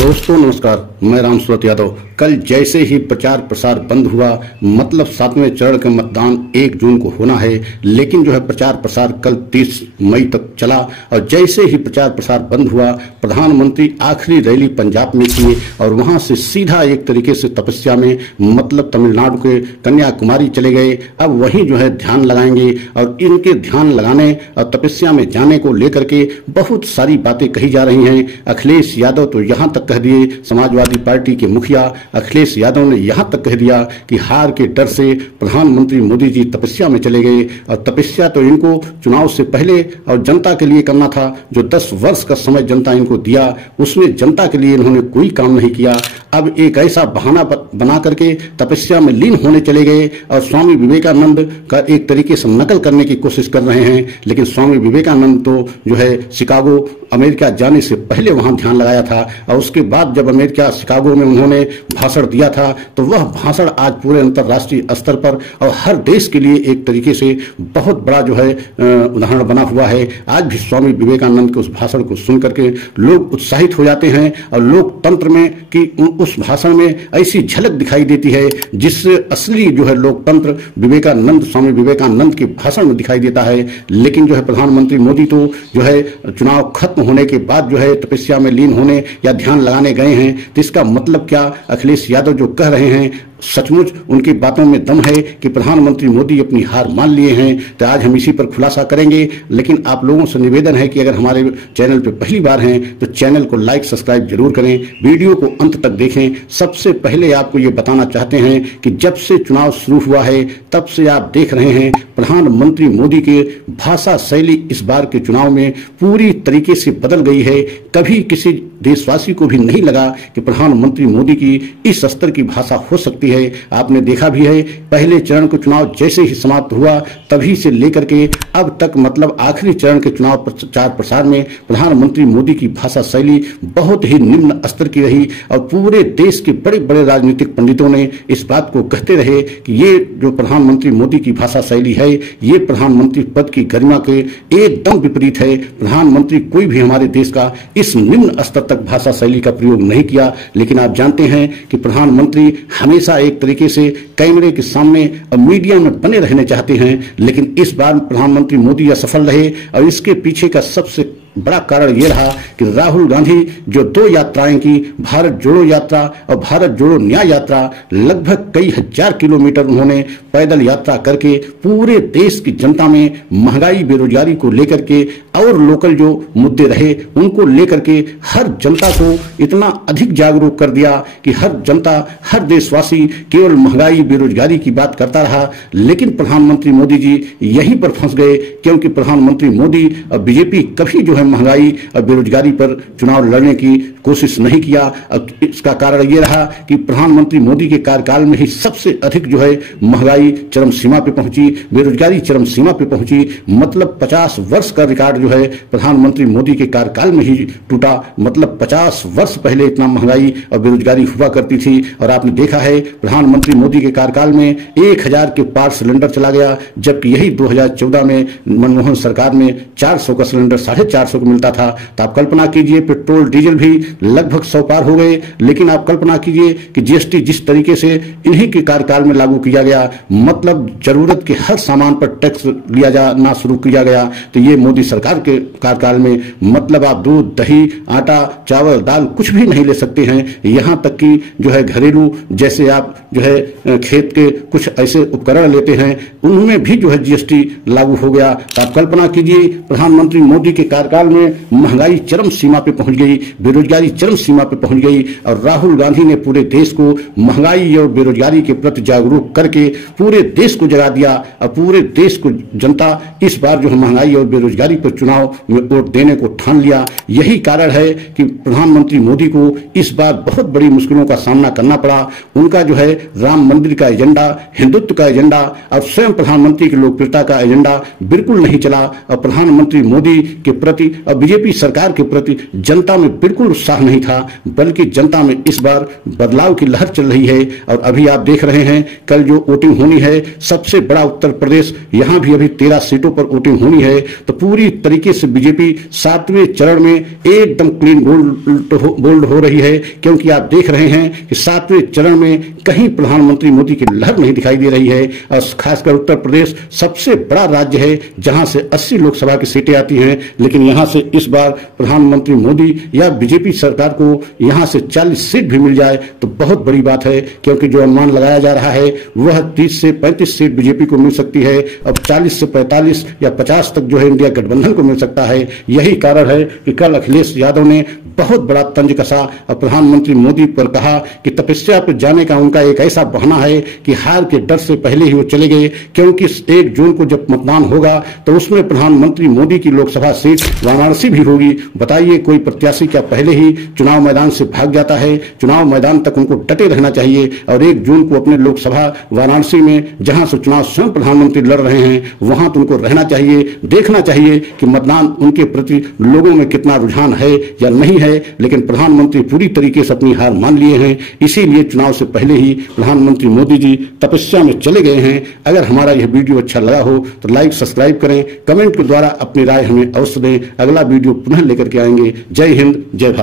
दोस्तों नमस्कार, मैं राम सूरत यादव। कल जैसे ही प्रचार प्रसार बंद हुआ, मतलब 7वें चरण का मतदान 1 जून को होना है, लेकिन प्रचार प्रसार कल 30 मई तक चला और जैसे ही प्रचार प्रसार बंद हुआ, प्रधानमंत्री आखिरी रैली पंजाब में किए और वहां से सीधा एक तरीके से तपस्या में, मतलब तमिलनाडु के कन्याकुमारी चले गए। अब वहीं ध्यान लगाएंगे और इनके ध्यान लगाने और तपस्या में जाने को लेकर के बहुत सारी बातें कही जा रही हैं। अखिलेश यादव तो यहां तक कह दिए, समाजवादी पार्टी के मुखिया अखिलेश यादव ने यहां तक कह दिया कि हार के डर से प्रधानमंत्री मोदी जी तपस्या में चले गए और तपस्या तो इनको चुनाव से पहले और जनता के लिए करना था। जो 10 वर्ष का समय जनता इनको दिया, उसमें जनता के लिए इन्होंने कोई काम नहीं किया। अब एक ऐसा बहाना बना करके तपस्या में लीन होने चले गए और स्वामी विवेकानंद का एक तरीके से नकल करने की कोशिश कर रहे हैं। लेकिन स्वामी विवेकानंद तो शिकागो अमेरिका जाने से पहले वहां ध्यान लगाया था और उसके बाद जब अमेरिका शिकागो में उन्होंने भाषण दिया था, तो वह भाषण आज पूरे अंतर्राष्ट्रीय स्तर पर और हर देश के लिए एक तरीके से बहुत बड़ा उदाहरण बना हुआ है। आज भी स्वामी विवेकानंद के उस भाषण को सुन करके लोग उत्साहित हो जाते हैं और लोकतंत्र में कि उस भाषण में ऐसी झलक दिखाई देती है जिससे असली लोकतंत्र स्वामी विवेकानंद के भाषण में दिखाई देता है। लेकिन प्रधानमंत्री मोदी तो चुनाव खत्म होने के बाद तपस्या में लीन होने या ध्यान लगाने गए हैं। तो इसका मतलब क्या? अखिलेश यादव जो कह रहे हैं, सचमुच उनकी बातों में दम है कि प्रधानमंत्री मोदी अपनी हार मान लिए हैं। तो आज हम इसी पर खुलासा करेंगे। लेकिन आप लोगों से निवेदन है कि अगर हमारे चैनल पर पहली बार हैं तो चैनल को लाइक सब्सक्राइब जरूर करें, वीडियो को अंत तक देखें। सबसे पहले आपको ये बताना चाहते हैं कि जब से चुनाव शुरू हुआ है तब से आप देख रहे हैं प्रधानमंत्री मोदी के भाषा शैली इस बार के चुनाव में पूरी तरीके से बदल गई है। कभी किसी देशवासी को भी नहीं लगा कि प्रधानमंत्री मोदी की इस स्तर की भाषा हो सकती है। आपने देखा भी है, पहले चरण का चुनाव जैसे ही समाप्त हुआ तभी से लेकर के अब तक, मतलब आखिरी चरण के चुनाव प्रचार प्रसार में प्रधानमंत्री मोदी की भाषा शैली बहुत ही निम्न स्तर की रही और पूरे देश के बड़े बड़े राजनीतिक पंडितों ने इस बात को कहते रहे कि ये जो प्रधानमंत्री मोदी की भाषा शैली है, ये प्रधानमंत्री पद की गरिमा के एकदम विपरीत है। प्रधानमंत्री कोई भी हमारे देश का इस निम्न स्तर तक भाषा शैली का प्रयोग नहीं किया। लेकिन आप जानते हैं कि प्रधानमंत्री हमेशा एक तरीके से कैमरे के सामने और मीडिया में बने रहने चाहते हैं। लेकिन इस बार प्रधानमंत्री मोदी असफल रहे और इसके पीछे का सबसे बड़ा कारण यह रहा कि राहुल गांधी जो 2 यात्राएं की, भारत जोड़ो यात्रा और भारत जोड़ो न्याय यात्रा, लगभग कई हजार किलोमीटर उन्होंने पैदल यात्रा करके पूरे देश की जनता में महंगाई बेरोजगारी को लेकर के और लोकल जो मुद्दे रहे उनको लेकर के हर जनता को इतना अधिक जागरूक कर दिया कि हर जनता, हर देशवासी केवल महंगाई बेरोजगारी की बात करता रहा। लेकिन प्रधानमंत्री मोदी जी यहीं पर फंस गए, क्योंकि प्रधानमंत्री मोदी और बीजेपी कभी महंगाई और बेरोजगारी पर चुनाव लड़ने की कोशिश नहीं किया। इसका कारण यह रहा कि प्रधानमंत्री मोदी के कार्यकाल में ही सबसे अधिक महंगाई चरम सीमा पे पहुंची, बेरोजगारी चरम सीमा पे पहुंची। मतलब 50 वर्ष का रिकॉर्ड प्रधानमंत्री मोदी के कार्यकाल में ही टूटा। मतलब 50 वर्ष पहले इतना महंगाई और बेरोजगारी हुआ करती थी। और आपने देखा है प्रधानमंत्री मोदी के कार्यकाल में 1000 के पार सिलेंडर चला गया, जबकि यही 2014 में मनमोहन सरकार में 400 का सिलेंडर 450 को मिलता था। तो आप कल्पना कीजिए, पेट्रोल डीजल भी लगभग 100 पार हो गए। लेकिन आप कल्पना कीजिए कि जीएसटी जिस तरीके से इन्हीं के कार्यकाल में लागू किया गया, मतलब जरूरत के हर सामान पर टैक्स लिया जाना शुरू किया गया। तो ये मोदी सरकार के कार्यकाल में, मतलब आप दूध, दही, आटा, चावल, दाल कुछ भी नहीं ले सकते हैं। यहां तक कि घरेलू, जैसे आप खेत के कुछ ऐसे उपकरण लेते हैं, उनमें भी जीएसटी लागू हो गया। तो आप कल्पना कीजिए प्रधानमंत्री मोदी के कार्यकाल में महंगाई चरम सीमा पे पहुंच गई, बेरोजगारी चरम सीमा पे पहुंच गई और राहुल गांधी ने पूरे देश को महंगाई और बेरोजगारी के प्रति जागरूक करके पूरे देश को जगा दिया और पूरे देश को जनता इस बार महंगाई और बेरोजगारी पर चुनाव में वोट देने को ठान लिया। यही कारण है कि प्रधानमंत्री मोदी को इस बार बहुत बड़ी मुश्किलों का सामना करना पड़ा। उनका राम मंदिर का एजेंडा, हिंदुत्व का एजेंडा और स्वयं प्रधानमंत्री की लोकप्रियता का एजेंडा बिल्कुल नहीं चला और प्रधानमंत्री मोदी के प्रति और बीजेपी सरकार के प्रति जनता में बिल्कुल उत्साह नहीं था, बल्कि जनता में इस बार बदलाव की लहर चल रही है। और अभी आप देख रहे हैं कल जो वोटिंग होनी है, सबसे बड़ा उत्तर प्रदेश, यहां भी अभी 13 सीटों पर वोटिंग होनी है। तो पूरी तरीके से बीजेपी 7वें चरण में एकदम क्लीन बोल्ड हो रही है, क्योंकि आप देख रहे हैं कि 7वें चरण में कहीं प्रधानमंत्री मोदी की लहर नहीं दिखाई दे रही है। और खासकर उत्तर प्रदेश सबसे बड़ा राज्य है, जहां से 80 लोकसभा की सीटें आती हैं, लेकिन यहां से इस बार प्रधानमंत्री मोदी या बीजेपी सरकार को यहां से 40 सीट भी मिल जाए तो बहुत बड़ी बात है, क्योंकि जो अनुमान लगाया जा रहा है वह 30 से 35 सीट बीजेपी को मिल सकती है। अब 40 से 45 या 50 तक जो है इंडिया गठबंधन को मिल सकता है। यही कारण है कि कल अखिलेश यादव ने बहुत बड़ा तंज कसा और प्रधानमंत्री मोदी पर कहा कि तपस्या पर जाने का उनका एक ऐसा बहाना है कि हार के डर से पहले ही वो चले गए, क्योंकि 1 जून को जब मतदान होगा तो उसमें प्रधानमंत्री मोदी की लोकसभा सीट वाराणसी भी होगी। बताइए, कोई प्रत्याशी क्या पहले ही चुनाव मैदान से भाग जाता है? चुनाव मैदान तक उनको डटे रहना चाहिए और 1 जून को अपने लोकसभा वाराणसी में, जहां से चुनाव स्वयं प्रधानमंत्री लड़ रहे हैं, वहां तो उनको रहना चाहिए, देखना चाहिए कि मतदान उनके प्रति लोगों में कितना रुझान है या नहीं है। लेकिन प्रधानमंत्री पूरी तरीके से अपनी हार मान लिए हैं, इसीलिए चुनाव से पहले ही प्रधानमंत्री मोदी जी तपस्या में चले गए हैं। अगर हमारा यह वीडियो अच्छा लगा हो तो लाइक सब्सक्राइब करें, कमेंट के द्वारा अपनी राय हमें अवश्य दें। अगला वीडियो पुनः लेकर के आएंगे। जय हिंद, जय भारत।